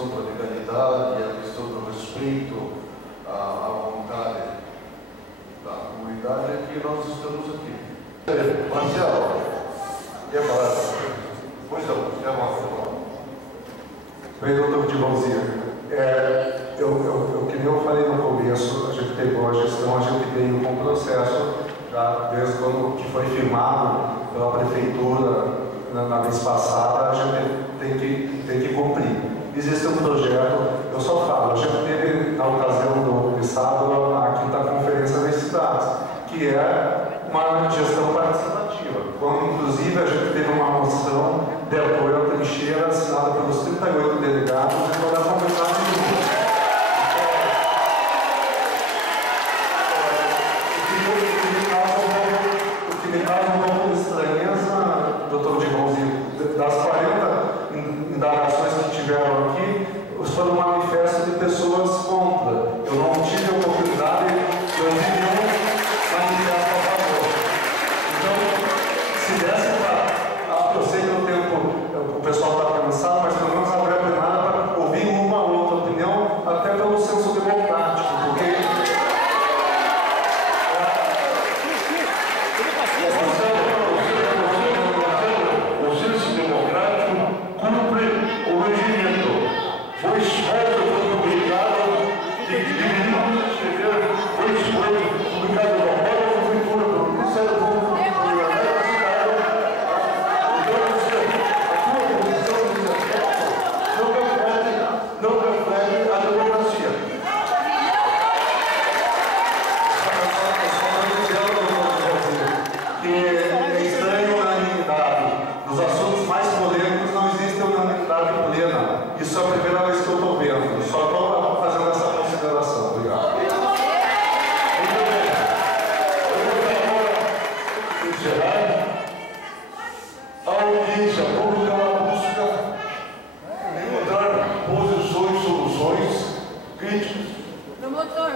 questão da legalidade, a questão do respeito à vontade da comunidade é que nós estamos aqui. Marcelo, quer falar? Pois não, quer falar? Bem, doutor Divalzinho, que nem eu falei no começo, a gente pegou a gestão, a gente veio com o processo, já desde quando que foi firmado pela prefeitura na vez passada, a gente tem que cumprir. Existe um projeto, eu só falo, a gente teve na ocasião do Estado a 5ª Conferência das Cidades, que é uma gestão participativa, quando inclusive a gente teve uma moção de apoio à trincheira assinada pelos 38 delegados e toda a comunidade de Minas. O que me causa um pouco de estranheza, doutor Divalzinho, das 40 indagações que tiveram aqui, foram um manifesto de pessoas contra. Eu não tive a oportunidade de ouvir nenhum manifesto a favor. Então, se desse para... eu sei que o tempo, o pessoal está cansado, mas pelo menos a breve plenária para ouvir uma ou outra opinião, até pelo senso democrático, porque... O senso democrático cumpre o regimento. Foi esforço, foi publicado, deveríamos escrever, foi esforço, publicado na Roda da Prefeitura, do Ministério Público, do Governo da cidade. Então, a sua posição nesse aspecto não reflete a democracia. Que é estranho a unanimidade. Nos assuntos mais polêmicos não existe unanimidade plena. Isso é a primeira vez que eu estou vendo. Só estou fazendo essa consideração. Obrigado. Muito bem. Vamos encerrar. A audiência pública busca encontrar posições, soluções críticas. Promotor,